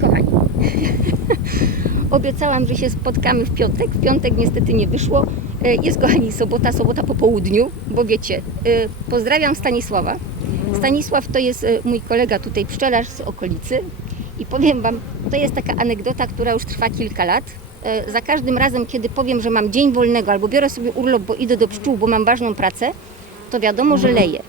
Kochani, obiecałam, że się spotkamy w piątek. W piątek niestety nie wyszło. E, Jest, kochani, sobota, sobota po południu, bo wiecie, e, pozdrawiam Stanisława. Stanisław to jest e, mój kolega tutaj, pszczelarz z okolicy. I powiem Wam, to jest taka anegdota, która już trwa kilka lat. Za każdym razem, kiedy powiem, że mam dzień wolnego albo biorę sobie urlop, bo idę do pszczół, bo mam ważną pracę, to wiadomo, że leję.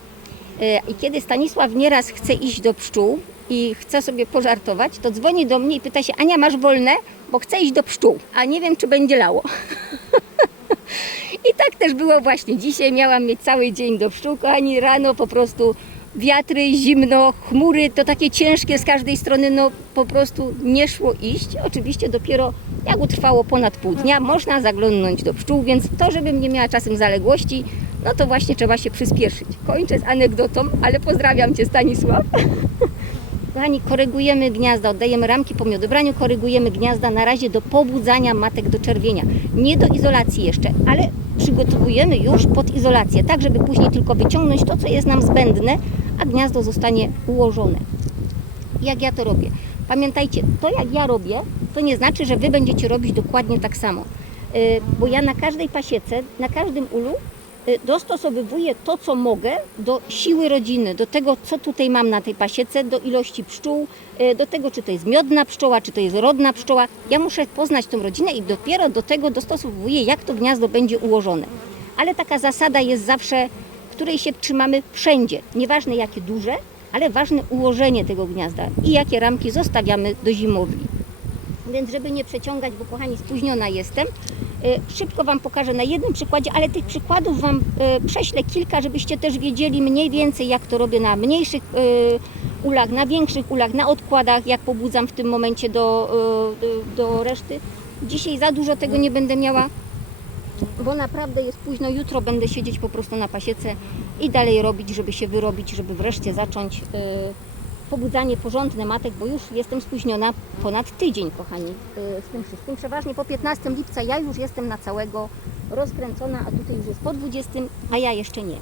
E, I kiedy Stanisław nieraz chce iść do pszczół i chce sobie pożartować, to dzwoni do mnie i pyta się, Ania, masz wolne? Bo chcę iść do pszczół, a nie wiem, czy będzie lało. I tak też było właśnie dzisiaj. Miałam mieć cały dzień do pszczół, kochani, rano po prostu wiatry, zimno, chmury, to takie ciężkie z każdej strony, no po prostu nie szło iść. Oczywiście dopiero jak utrwało ponad pół dnia, można zaglądnąć do pszczół, więc to, żebym nie miała czasem zaległości, no to właśnie trzeba się przyspieszyć. Kończę z anegdotą, ale pozdrawiam Cię Stanisław. Kochani, korygujemy gniazda, oddajemy ramki po miodobraniu, korygujemy gniazda na razie do pobudzania matek do czerwienia. Nie do izolacji jeszcze, ale przygotowujemy już pod izolację, tak żeby później tylko wyciągnąć to, co jest nam zbędne, a gniazdo zostanie ułożone. Jak ja to robię? Pamiętajcie, to jak ja robię, to nie znaczy, że Wy będziecie robić dokładnie tak samo. Yy, Bo ja na każdej pasiece, na każdym ulu y, dostosowywuję to, co mogę do siły rodziny, do tego, co tutaj mam na tej pasiece, do ilości pszczół, y, do tego, czy to jest miodna pszczoła, czy to jest rodna pszczoła. Ja muszę poznać tą rodzinę i dopiero do tego dostosowuję, jak to gniazdo będzie ułożone. Ale taka zasada jest zawsze, której się trzymamy wszędzie. Nieważne jakie duże, ale ważne ułożenie tego gniazda i jakie ramki zostawiamy do zimowli. Więc żeby nie przeciągać, bo kochani spóźniona jestem, y, szybko Wam pokażę na jednym przykładzie, ale tych przykładów Wam y, prześlę kilka, żebyście też wiedzieli mniej więcej jak to robię na mniejszych y, ulach, na większych ulach, na odkładach, jak pobudzam w tym momencie do, do, reszty. Dzisiaj za dużo tego nie będę miała, bo naprawdę jest późno. Jutro będę siedzieć po prostu na pasiece i dalej robić, żeby się wyrobić, żeby wreszcie zacząć pobudzanie porządne matek, bo już jestem spóźniona ponad tydzień, kochani, y, z tym wszystkim. Przeważnie po 15 lipca ja już jestem na całego rozkręcona, a tutaj już jest po 20, a ja jeszcze nie.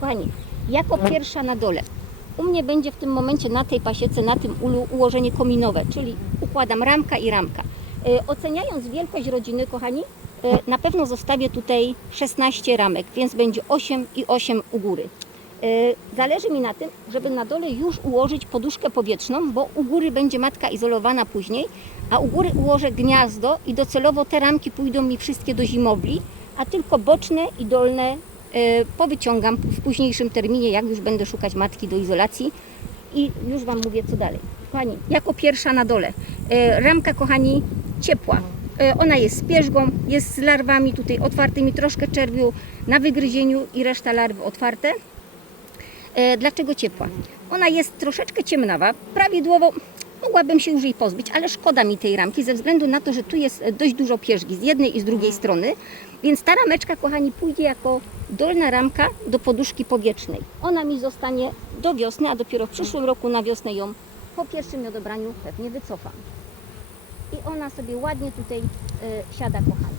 Kochani, jako pierwsza na dole. U mnie będzie w tym momencie na tej pasiece, na tym ulu ułożenie kominowe, czyli układam ramka i ramka. Y, Oceniając wielkość rodziny, kochani, y, na pewno zostawię tutaj 16 ramek, więc będzie 8 i 8 u góry. Y, Zależy mi na tym, żeby na dole już ułożyć poduszkę powietrzną, bo u góry będzie matka izolowana później, a u góry ułożę gniazdo i docelowo te ramki pójdą mi wszystkie do zimowli, a tylko boczne i dolne y, powyciągam w późniejszym terminie, jak już będę szukać matki do izolacji i już Wam mówię co dalej. Kochani, jako pierwsza na dole. Y, Ramka, kochani, ciepła. Ona jest z pierzgą, jest z larwami tutaj otwartymi, troszkę czerwiu na wygryzieniu i reszta larw otwarte. E, Dlaczego ciepła? Ona jest troszeczkę ciemnawa, prawidłowo mogłabym się już jej pozbyć, ale szkoda mi tej ramki ze względu na to, że tu jest dość dużo pierzgi z jednej i z drugiej strony, więc ta rameczka, kochani, pójdzie jako dolna ramka do poduszki powietrznej. Ona mi zostanie do wiosny, a dopiero w przyszłym roku na wiosnę ją po pierwszym odebraniu pewnie wycofam. I ona sobie ładnie tutaj e, siada, kochani.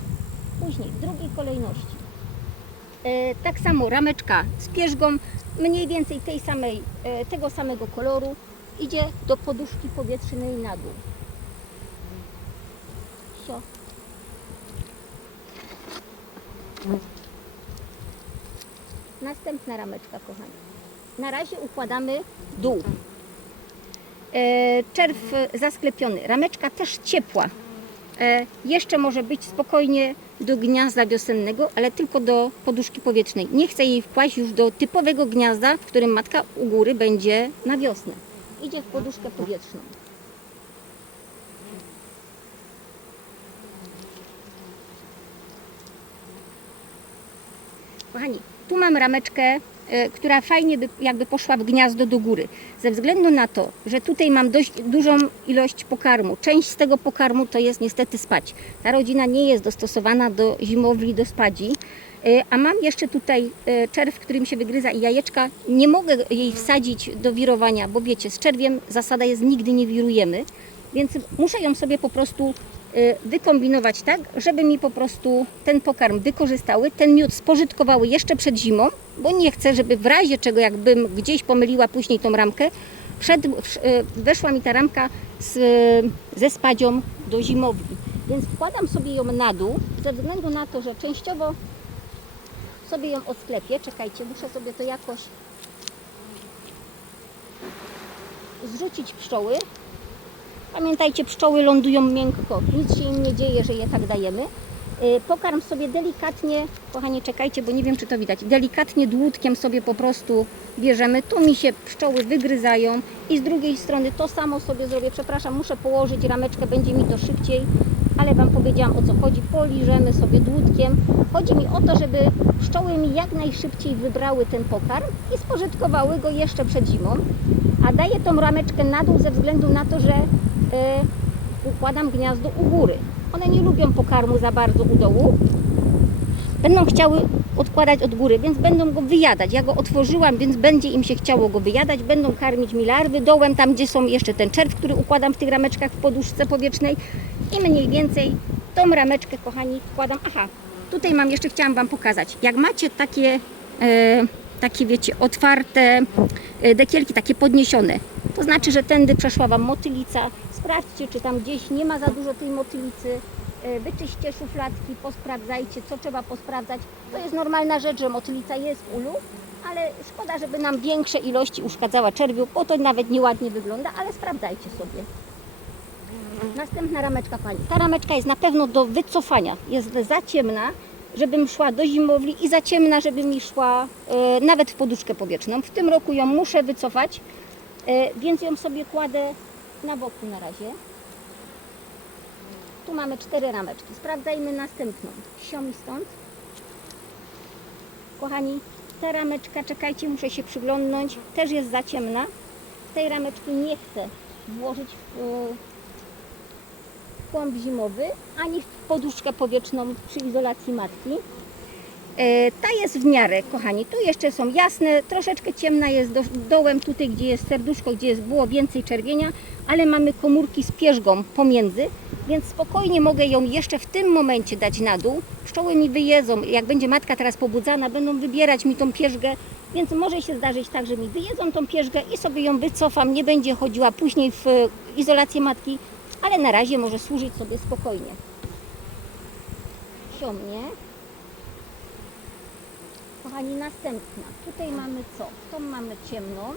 Później, w drugiej kolejności. E, tak samo rameczka z pierzgą, mniej więcej tej samej, e, tego samego koloru, idzie do poduszki powietrznej na dół. Sio. Następna rameczka, kochani. Na razie układamy dół. E, czerw zasklepiony, rameczka też ciepła. Jeszcze może być spokojnie do gniazda wiosennego, ale tylko do poduszki powietrznej. Nie chcę jej wkłaść już do typowego gniazda, w którym matka u góry będzie na wiosnę. Idzie w poduszkę powietrzną. Kochani, tu mam rameczkę, która fajnie by jakby poszła w gniazdo do góry. Ze względu na to, że tutaj mam dość dużą ilość pokarmu. Część z tego pokarmu to jest niestety spać. Ta rodzina nie jest dostosowana do zimowli, do spadzi. E, A mam jeszcze tutaj e, czerw, którym się wygryza i jajeczka. Nie mogę jej wsadzić do wirowania, bo wiecie, z czerwiem zasada jest nigdy nie wirujemy, więc muszę ją sobie po prostu wykombinować tak, żeby mi po prostu ten pokarm wykorzystały, ten miód spożytkowały jeszcze przed zimą, bo nie chcę, żeby w razie czego, jakbym gdzieś pomyliła później tą ramkę, wszedł, wsz- e, weszła mi ta ramka z, ze spadzią do zimowni. Więc wkładam sobie ją na dół, ze względu na to, że częściowo sobie ją odsklepię. Czekajcie, muszę sobie to jakoś zrzucić pszczoły. Pamiętajcie, pszczoły lądują miękko, nic się im nie dzieje, że je tak dajemy. Y, Pokarm sobie delikatnie, kochani czekajcie, bo nie wiem czy to widać, delikatnie dłutkiem sobie po prostu bierzemy. Tu mi się pszczoły wygryzają i z drugiej strony to samo sobie zrobię. Przepraszam, muszę położyć rameczkę, będzie mi to szybciej, ale Wam powiedziałam o co chodzi. Poliżemy sobie dłutkiem. Chodzi mi o to, żeby pszczoły mi jak najszybciej wybrały ten pokarm i spożytkowały go jeszcze przed zimą. A daję tą rameczkę na dół ze względu na to, że układam gniazdo u góry. One nie lubią pokarmu za bardzo u dołu. Będą chciały odkładać od góry, więc będą go wyjadać. Ja go otworzyłam, więc będzie im się chciało go wyjadać. Będą karmić mi larwy dołem, tam gdzie są jeszcze ten czerw, który układam w tych rameczkach w poduszce powietrznej. I mniej więcej tą rameczkę, kochani, wkładam. Aha, tutaj mam jeszcze, chciałam Wam pokazać. Jak macie takie, e, takie wiecie, otwarte e, dekielki, takie podniesione, to znaczy, że tędy przeszła Wam motylica. Sprawdźcie, czy tam gdzieś nie ma za dużo tej motylicy. E, Wyczyście szufladki, posprawdzajcie, co trzeba posprawdzać. To jest normalna rzecz, że motylica jest w ulu, ale szkoda, żeby nam większe ilości uszkadzała czerwiu, bo to nawet nieładnie wygląda, ale sprawdzajcie sobie. Następna rameczka Pani. Ta rameczka jest na pewno do wycofania. Jest za ciemna, żebym szła do zimowli i za ciemna, żeby mi szła e, nawet w poduszkę powietrzną. W tym roku ją muszę wycofać, więc ją sobie kładę na boku na razie. Tu mamy cztery rameczki. Sprawdzajmy następną. Siomi stąd. Kochani, ta rameczka, czekajcie, muszę się przyglądnąć, też jest za ciemna. Tej rameczki nie chcę włożyć w, e, kłąb zimowy, ani w poduszkę powietrzną przy izolacji matki. E, Ta jest w miarę, kochani. Tu jeszcze są jasne, troszeczkę ciemna jest do, dołem, tutaj gdzie jest serduszko, gdzie jest, było więcej czerwienia, ale mamy komórki z pierzgą pomiędzy, więc spokojnie mogę ją jeszcze w tym momencie dać na dół. Pszczoły mi wyjedzą, jak będzie matka teraz pobudzana, będą wybierać mi tą pierzgę, więc może się zdarzyć tak, że mi wyjedzą tą pierzgę i sobie ją wycofam, nie będzie chodziła później w e, izolację matki, ale na razie może służyć sobie spokojnie. Siomnie. Kochani, następna. Tutaj mamy co? Tą mamy ciemną.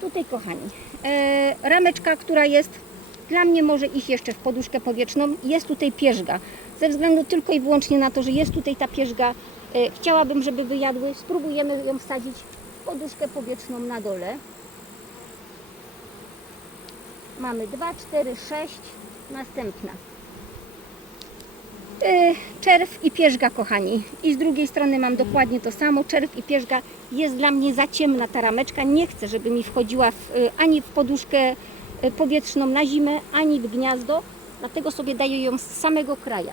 Tutaj, kochani, e, rameczka, która jest, dla mnie może iść jeszcze w poduszkę powietrzną. Jest tutaj pierzga. Ze względu tylko i wyłącznie na to, że jest tutaj ta pierzga, e, chciałabym, żeby wyjadły. Spróbujemy ją wsadzić w poduszkę powietrzną na dole. Mamy 2, 4, 6. Następna. Y, Czerw i pierzga, kochani. I z drugiej strony mam dokładnie to samo. Czerw i pierzga jest dla mnie za ciemna ta rameczka. Nie chcę, żeby mi wchodziła w, y, ani w poduszkę y, powietrzną na zimę, ani w gniazdo. Dlatego sobie daję ją z samego kraja.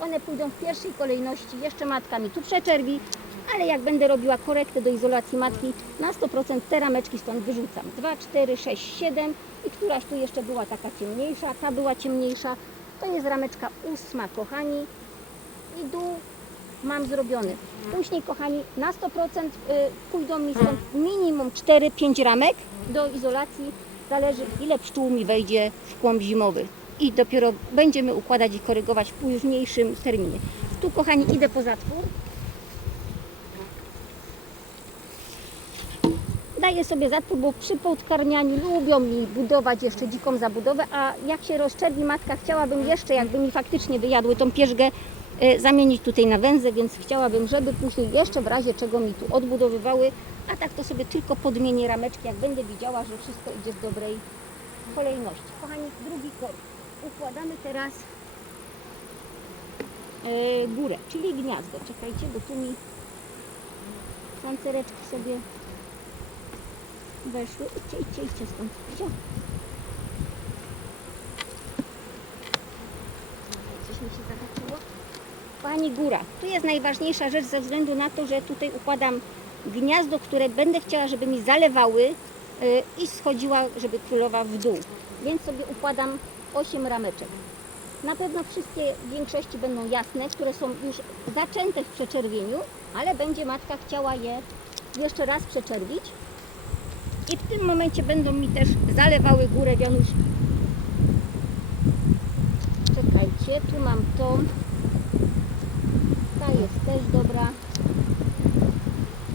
One pójdą w pierwszej kolejności. Jeszcze matka mi tu przeczerwi, ale jak będę robiła korektę do izolacji matki, na 100% te rameczki stąd wyrzucam. 2, 4, 6, 7 i któraś tu jeszcze była taka ciemniejsza, ta była ciemniejsza. To jest rameczka ósma, kochani. I dół mam zrobiony. Później, kochani, na 100% y, pójdą mi stąd minimum 4-5 ramek do izolacji. Zależy, ile pszczół mi wejdzie w kłąb zimowy. I dopiero będziemy układać i korygować w późniejszym terminie. Tu, kochani, idę po zatwór. Daję sobie zatwór, bo przy podkarmianiu lubią mi budować jeszcze dziką zabudowę, a jak się rozczerwi matka, chciałabym jeszcze, jakby mi faktycznie wyjadły tą pierzgę, e, zamienić tutaj na węzę, więc chciałabym, żeby później jeszcze w razie czego mi tu odbudowywały, a tak to sobie tylko podmienię rameczki, jak będę widziała, że wszystko idzie w dobrej kolejności. Kochani, drugi korek. Układamy teraz e, górę, czyli gniazdo. Czekajcie, bo tu mi pancereczki sobie weszły. Idźcie, idźcie, idźcie stąd. Idźcie. Coś mi się. Pani góra. Tu jest najważniejsza rzecz ze względu na to, że tutaj układam gniazdo, które będę chciała, żeby mi zalewały y, i schodziła, żeby królowa w dół. Więc sobie układam 8 rameczek. Na pewno wszystkie większości będą jasne, które są już zaczęte w przeczerwieniu, ale będzie matka chciała je jeszcze raz przeczerwić. I w tym momencie będą mi też zalewały górę wianuszki. Czekajcie, tu mam tą. Ta jest też dobra.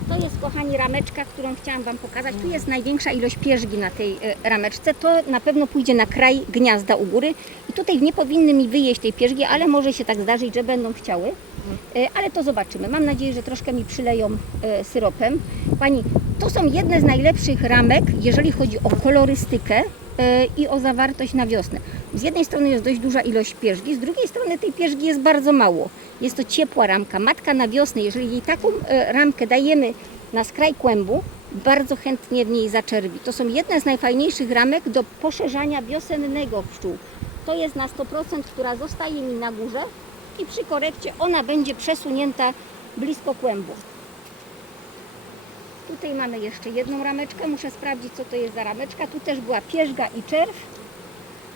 To jest, kochani, rameczka, którą chciałam Wam pokazać. Tu jest największa ilość pierzgi na tej e, rameczce. To na pewno pójdzie na kraj gniazda u góry. I tutaj nie powinny mi wyjeść tej pierzgi, ale może się tak zdarzyć, że będą chciały. E, Ale to zobaczymy. Mam nadzieję, że troszkę mi przyleją e, syropem. Pani, to są jedne z najlepszych ramek, jeżeli chodzi o kolorystykę e, i o zawartość na wiosnę. Z jednej strony jest dość duża ilość pierzgi, z drugiej strony tej pierzgi jest bardzo mało. Jest to ciepła ramka. Matka na wiosnę, jeżeli jej taką e, ramkę dajemy na skraj kłębu, bardzo chętnie w niej zaczerwi. To są jedne z najfajniejszych ramek do poszerzania wiosennego pszczół. To jest na 100%, która zostaje mi na górze i przy korekcie ona będzie przesunięta blisko kłębu. Tutaj mamy jeszcze jedną rameczkę. Muszę sprawdzić, co to jest za rameczka. Tu też była pierzga i czerw.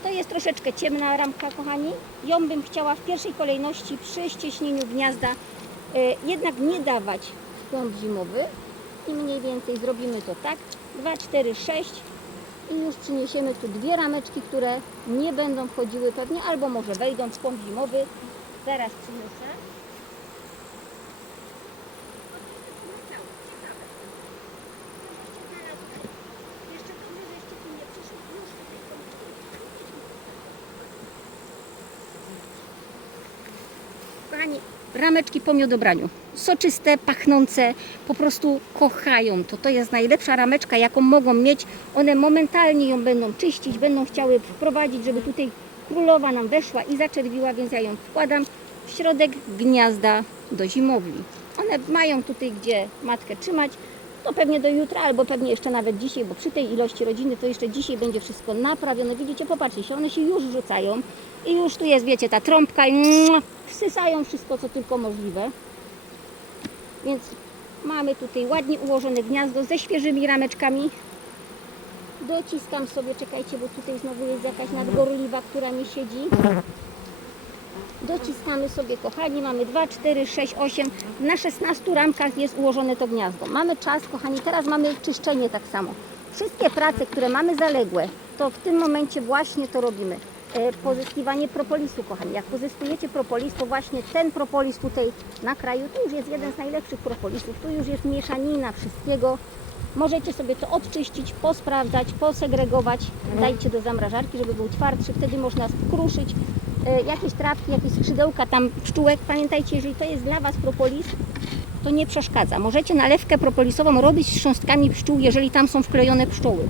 To jest troszeczkę ciemna ramka, kochani. Ją bym chciała w pierwszej kolejności przy ścieśnieniu gniazda e, jednak nie dawać w kłąb zimowy. I mniej więcej zrobimy to tak. 2, 4, 6 i już przyniesiemy tu dwie rameczki, które nie będą wchodziły pewnie, albo może wejdą w kłąb zimowy. Zaraz przyniosę. Jeszcze dobrze, żeście tu nie przyszli. Już tutaj są Rameczki po miodobraniu. Soczyste, pachnące, po prostu kochają to. To jest najlepsza rameczka, jaką mogą mieć. One momentalnie ją będą czyścić, będą chciały wprowadzić, żeby tutaj królowa nam weszła i zaczerwiła, więc ja ją wkładam w środek gniazda do zimowli. One mają tutaj gdzie matkę trzymać. To pewnie do jutra, albo pewnie jeszcze nawet dzisiaj, bo przy tej ilości rodziny to jeszcze dzisiaj będzie wszystko naprawione. Widzicie, popatrzcie się, one się już rzucają i już tu jest, wiecie, ta trąbka i wsysają wszystko, co tylko możliwe. Więc mamy tutaj ładnie ułożone gniazdo ze świeżymi rameczkami. Dociskam sobie, czekajcie, bo tutaj znowu jest jakaś nadgorliwa, która mi siedzi. Dociskamy sobie, kochani, mamy 2, 4, 6, 8. Na 16 ramkach jest ułożone to gniazdo. Mamy czas, kochani, teraz mamy czyszczenie tak samo. Wszystkie prace, które mamy zaległe, to w tym momencie właśnie to robimy. E, Pozyskiwanie propolisu, kochani. Jak pozyskujecie propolis, to właśnie ten propolis tutaj na kraju, to już jest jeden z najlepszych propolisów. Tu już jest mieszanina wszystkiego. Możecie sobie to odczyścić, posprawdzać, posegregować. Dajcie do zamrażarki, żeby był twardszy. Wtedy można skruszyć jakieś trawki, jakieś skrzydełka tam pszczółek. Pamiętajcie, jeżeli to jest dla Was propolis, to nie przeszkadza. Możecie nalewkę propolisową robić z chrząstkami pszczół, jeżeli tam są wklejone pszczoły.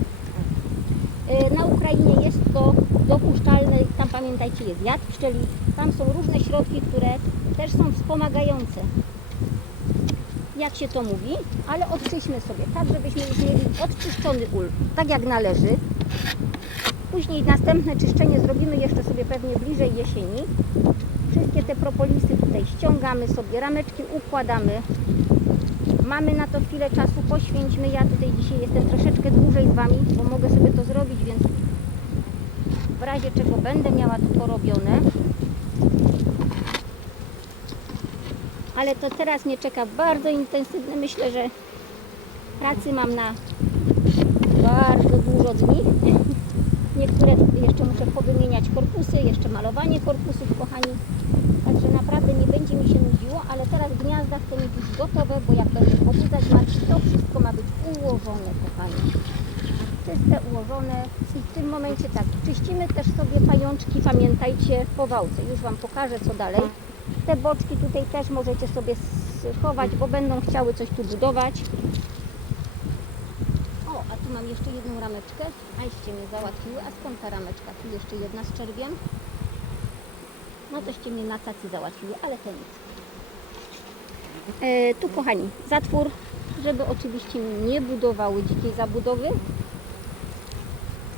E, Na Ukrainie jest to dopuszczalne, tam pamiętajcie jest jad pszczeli, tam są różne środki, które też są wspomagające. Jak się to mówi, ale odczyśmy sobie tak, żebyśmy już mieli odczyszczony ul, tak jak należy. Później następne czyszczenie zrobimy jeszcze sobie pewnie bliżej jesieni. Wszystkie te propolisy tutaj ściągamy sobie, rameczki układamy. Mamy na to chwilę czasu, poświęćmy. Ja tutaj dzisiaj jestem troszeczkę dłużej z Wami, bo mogę sobie to zrobić, więc w razie czego będę miała to porobione. Ale to teraz mnie czeka bardzo intensywne. Myślę, że pracy mam na bardzo dużo dni. Niektóre jeszcze muszę powymieniać korpusy, jeszcze malowanie korpusów, kochani. Także naprawdę nie będzie mi się nudziło, ale teraz gniazda chcę mieć już gotowe, bo jak będę pobudzać matki, to wszystko ma być ułożone, kochani. Czyste, ułożone. I w tym momencie tak, czyścimy też sobie pajączki, pamiętajcie, po wałce. Już Wam pokażę, co dalej. Te boczki tutaj też możecie sobie schować, bo będą chciały coś tu budować. Tu mam jeszcze jedną rameczkę. Aście mnie załatwiły. A skąd ta rameczka? Tu jeszcze jedna z czerwiem. No toście mnie na cacy załatwiły, ale to nic. E, tu kochani, zatwór, żeby oczywiście nie budowały dzikiej zabudowy.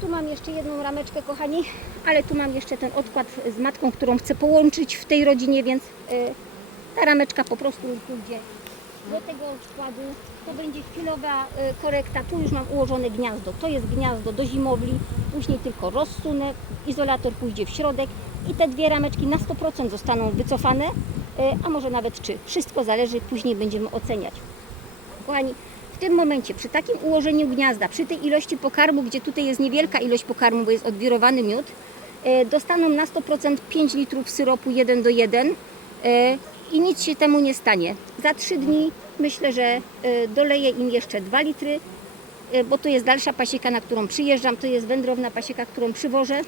Tu mam jeszcze jedną rameczkę, kochani, ale tu mam jeszcze ten odkład z matką, którą chcę połączyć w tej rodzinie, więc e, ta rameczka po prostu pójdzie do tego odkładu. To będzie chwilowa e, korekta. Tu już mam ułożone gniazdo. To jest gniazdo do zimowli. Później tylko rozsunę. Izolator pójdzie w środek i te dwie rameczki na 100% zostaną wycofane, e, a może nawet trzy. Wszystko zależy, później będziemy oceniać. Kochani, w tym momencie, przy takim ułożeniu gniazda, przy tej ilości pokarmu, gdzie tutaj jest niewielka ilość pokarmu, bo jest odwirowany miód, e, dostaną na 100% 5 litrów syropu 1 do 1 e, i nic się temu nie stanie. Za 3 dni myślę, że e, doleję im jeszcze 2 litry, e, bo to jest dalsza pasieka, na którą przyjeżdżam, to jest wędrowna pasieka, którą przywożę.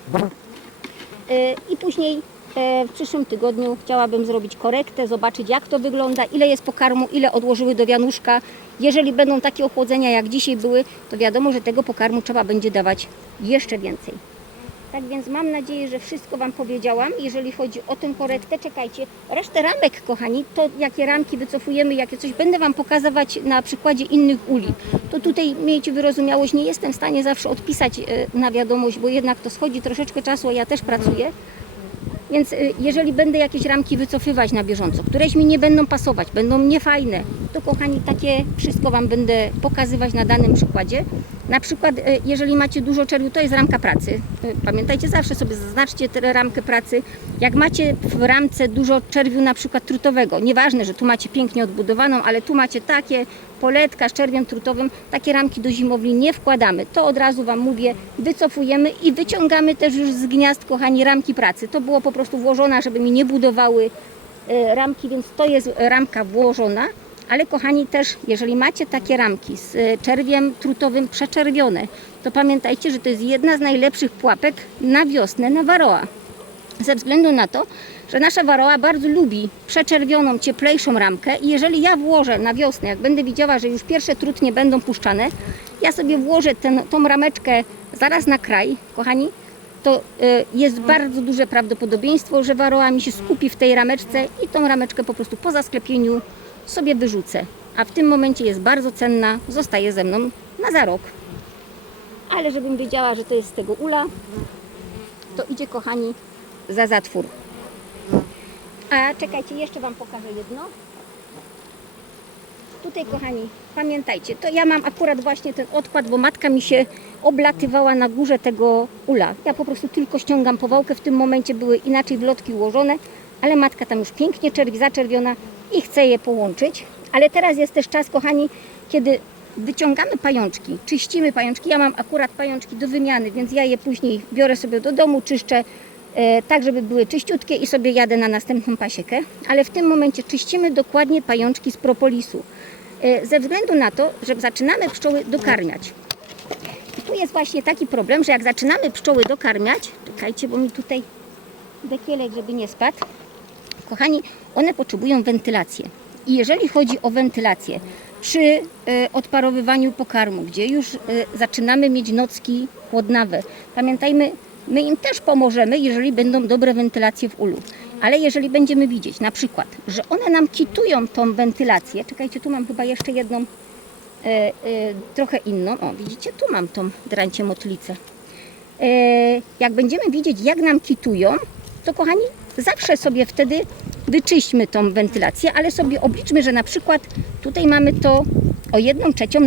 E, I później e, w przyszłym tygodniu chciałabym zrobić korektę, zobaczyć jak to wygląda, ile jest pokarmu, ile odłożyły do wianuszka. Jeżeli będą takie ochłodzenia jak dzisiaj były, to wiadomo, że tego pokarmu trzeba będzie dawać jeszcze więcej. Tak więc mam nadzieję, że wszystko Wam powiedziałam. Jeżeli chodzi o tę korektę, czekajcie. Resztę ramek, kochani, to jakie ramki wycofujemy, jakie coś, będę Wam pokazywać na przykładzie innych uli. To tutaj miejcie wyrozumiałość, nie jestem w stanie zawsze odpisać e, na wiadomość, bo jednak to schodzi troszeczkę czasu, a ja też pracuję. Więc y, jeżeli będę jakieś ramki wycofywać na bieżąco, któreś mi nie będą pasować, będą niefajne, to kochani, takie wszystko Wam będę pokazywać na danym przykładzie. Na przykład, y, jeżeli macie dużo czerwiu, to jest ramka pracy. Y, Pamiętajcie, zawsze sobie zaznaczcie tę ramkę pracy. Jak macie w ramce dużo czerwiu na przykład trutowego, nieważne, że tu macie pięknie odbudowaną, ale tu macie takie poletka z czerwiem trutowym, takie ramki do zimowli nie wkładamy. To od razu Wam mówię, wycofujemy i wyciągamy też już z gniazd, kochani, ramki pracy. To było po prostu włożona, żeby mi nie budowały e, ramki, więc to jest ramka włożona. Ale kochani też, jeżeli macie takie ramki z e, czerwiem trutowym przeczerwione, to pamiętajcie, że to jest jedna z najlepszych pułapek na wiosnę na waroa. Ze względu na to, że nasza waroa bardzo lubi przeczerwioną, cieplejszą ramkę i jeżeli ja włożę na wiosnę, jak będę widziała, że już pierwsze trutnie będą puszczane, ja sobie włożę ten, tą rameczkę zaraz na kraj, kochani, to y, jest bardzo duże prawdopodobieństwo, że waroa mi się skupi w tej rameczce i tą rameczkę po prostu po zasklepieniu sobie wyrzucę. A w tym momencie jest bardzo cenna, zostaje ze mną na za rok. Ale żebym wiedziała, że to jest z tego ula, to idzie kochani za zatwór. A czekajcie, jeszcze Wam pokażę jedno. Tutaj, kochani, pamiętajcie, to ja mam akurat właśnie ten odkład, bo matka mi się oblatywała na górze tego ula. Ja po prostu tylko ściągam powałkę. W tym momencie były inaczej wlotki ułożone, ale matka tam już pięknie czerwi, zaczerwiona i chce je połączyć. Ale teraz jest też czas, kochani, kiedy wyciągamy pajączki, czyścimy pajączki. Ja mam akurat pajączki do wymiany, więc ja je później biorę sobie do domu, czyszczę e, tak, żeby były czyściutkie i sobie jadę na następną pasiekę. Ale w tym momencie czyścimy dokładnie pajączki z propolisu. E, ze względu na to, że zaczynamy pszczoły dokarmiać. I tu jest właśnie taki problem, że jak zaczynamy pszczoły dokarmiać, czekajcie, bo mi tutaj dekielek, żeby nie spadł. Kochani, one potrzebują wentylację. I jeżeli chodzi o wentylację, przy e, odparowywaniu pokarmu, gdzie już e, zaczynamy mieć nocki chłodnawe, pamiętajmy, my im też pomożemy, jeżeli będą dobre wentylacje w ulu. Ale jeżeli będziemy widzieć na przykład, że one nam kitują tą wentylację, czekajcie, tu mam chyba jeszcze jedną e, trochę inną. O, widzicie, tu mam tą drańcie motlicę. Jak będziemy widzieć, jak nam kitują, to kochani, zawsze sobie wtedy wyczyśćmy tą wentylację, ale sobie obliczmy, że na przykład tutaj mamy to o jedną trzecią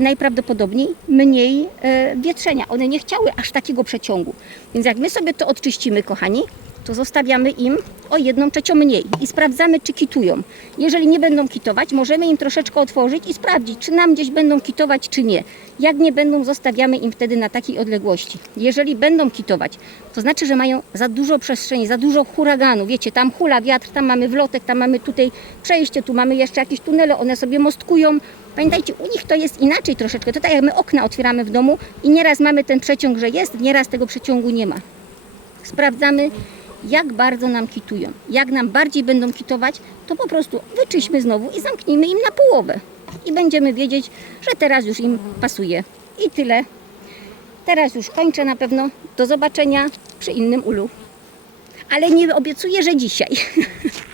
najprawdopodobniej mniej e, wietrzenia. One nie chciały aż takiego przeciągu. Więc jak my sobie to odczyścimy, kochani, to zostawiamy im o jedną trzecią mniej i sprawdzamy, czy kitują. Jeżeli nie będą kitować, możemy im troszeczkę otworzyć i sprawdzić, czy nam gdzieś będą kitować, czy nie. Jak nie będą, zostawiamy im wtedy na takiej odległości. Jeżeli będą kitować, to znaczy, że mają za dużo przestrzeni, za dużo huraganu. Wiecie, tam hula wiatr, tam mamy wlotek, tam mamy tutaj przejście, tu mamy jeszcze jakieś tunele, one sobie mostkują. Pamiętajcie, u nich to jest inaczej troszeczkę. To tak jak my okna otwieramy w domu i nieraz mamy ten przeciąg, że jest, nieraz tego przeciągu nie ma sprawdzamy, jak bardzo nam kitują. Jak nam bardziej będą kitować, to po prostu wyczyśmy znowu i zamknijmy im na połowę. I będziemy wiedzieć, że teraz już im pasuje. I tyle. Teraz już kończę na pewno. Do zobaczenia przy innym ulu. Ale nie obiecuję, że dzisiaj.